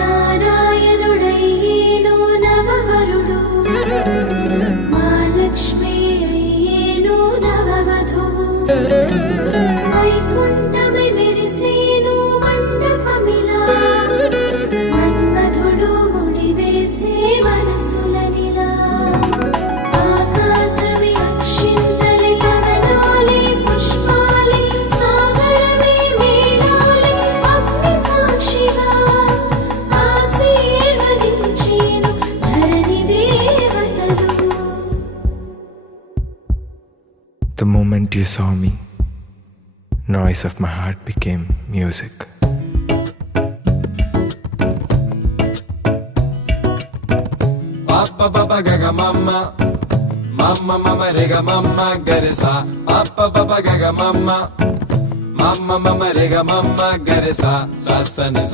నారాయణుడయ్యేను నవవరుడు, మహాలక్ష్మి అయ్యేను నవవధువు. వైకుంఠమై మెరిసేను మండపమిలా, మన్మధుడు ముడివేసే మనసులనిలా. ఆకాశమే అక్షింతలై, గగనాలే పుష్పాలే, సాగరమే మేళాలే, అగ్ని సాక్షిగా ఆశీర్వదించేను ధరణి దేవతలు. The moment you saw me, noise of my heart became music. Papa papa gaga mama, mama mama rega mama garesa. Papa papa gaga mama, mama mama rega mama garesa. Sa sa ni sa.